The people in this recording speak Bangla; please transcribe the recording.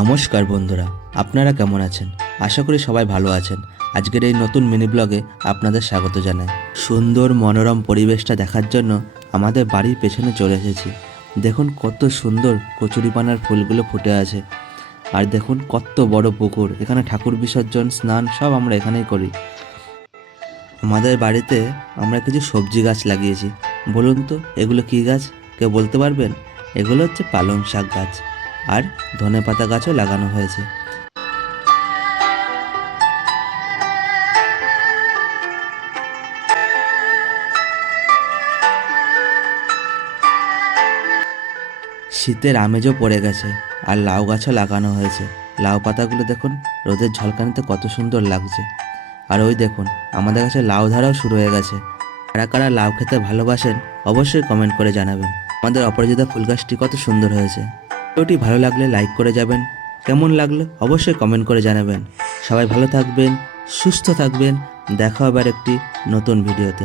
নমস্কার বন্ধুরা, আপনারা কেমন আছেন? আশা করি সবাই ভালো আছেন। আজকের এই নতুন মিনি ব্লগে আপনাদের স্বাগত জানাই। সুন্দর মনোরম পরিবেশটা দেখার জন্য আমাদের বাড়ির পেছনে চলে এসেছি। দেখুন কত সুন্দর কচুরিপানার ফুলগুলো ফুটে আছে। আর দেখুন কত বড় পুকুর, এখানে ঠাকুর বিসর্জন, স্নান সব আমরা এখানেই করি। আমাদের বাড়িতে আমরা কিছু সবজি গাছ লাগিয়েছি। বলুন তো এগুলো কী গাছ? কেউ বলতে পারবেন? এগুলো হচ্ছে পালং শাক গাছ আর ধনেপাতা গাছও লাগানো হয়েছে। শীতের আমেজও পড়ে গেছে আর লাউ গাছও লাগানো হয়েছে। লাউ পাতাগুলো দেখুন রোদের ঝলকানিতে কত সুন্দর লাগছে। আর ওই দেখুন আমাদের কাছে লাউ ধারাও শুরু হয়ে গেছে। কারা কারা লাউ খেতে ভালোবাসেন অবশ্যই কমেন্ট করে জানাবেন। আমাদের অপরাজিতা ফুল গাছটি কত সুন্দর হয়েছে। ভিডিওটি ভালো লাগলে লাইক করে যাবেন, কেমন লাগলো অবশ্যই কমেন্ট করে জানাবেন। সবাই ভালো থাকবেন, সুস্থ থাকবেন। দেখা হবে আর একটি নতুন ভিডিওতে।